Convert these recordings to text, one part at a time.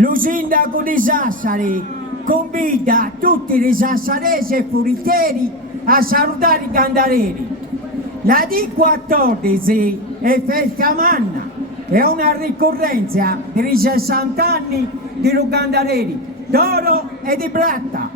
Lo sindaco di Sassari convida tutti i sassaresi e furichieri a salutare i candareri. La D14 è Felcamanna, è una ricorrenza dei 60 anni di Candareri d'oro e di Bratta.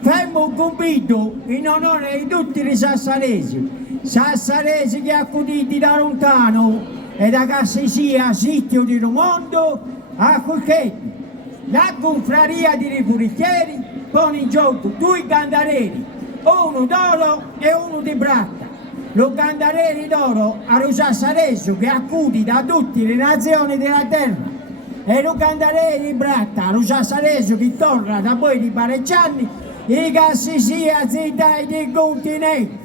Fermo un convito in onore di tutti i sassaresi che accuditi da lontano e da Cassisia, sitio di Romondo, a Colchetti. La confraria di Rifurichieri pone in gioco due candareri, uno d'oro e uno di Bratta. Lo candareri d'oro a lo sassarese che accudi da tutte le nazioni della terra e lo candareri di Bratta a lo sassarese che torna da voi di Pareggiani e Cassisia zita e del continente.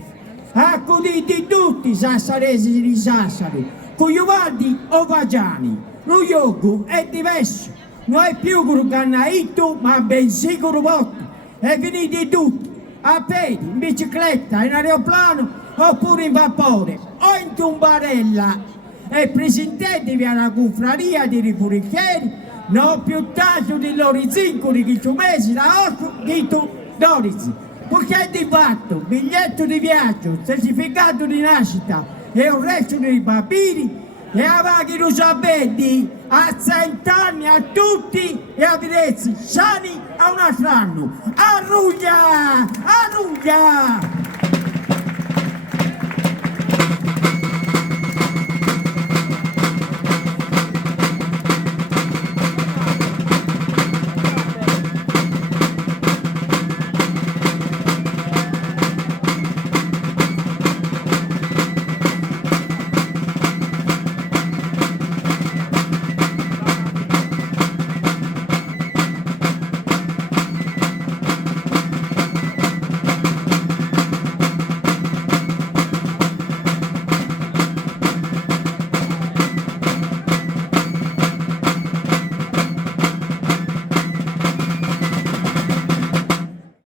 Accuditi tutti i sassaresi di Sassari, Cugliovaldi o Fagiani. Lo gioco è diverso, non è più con cannaito ma bensì con botto. E finiti tutti, a piedi, in bicicletta, in aeroplano oppure in vapore o in tombarella. E presentatevi alla confraria di Rifurichieri, non più tanto di loro zincoli che ci mesi da 8 di 12. Perché di fatto biglietto di viaggio, certificato di nascita e un resto dei bambini e avete lo sapete a 100 anni a tutti e a vedere sani a un altro anno. Arruglia! Arruglia!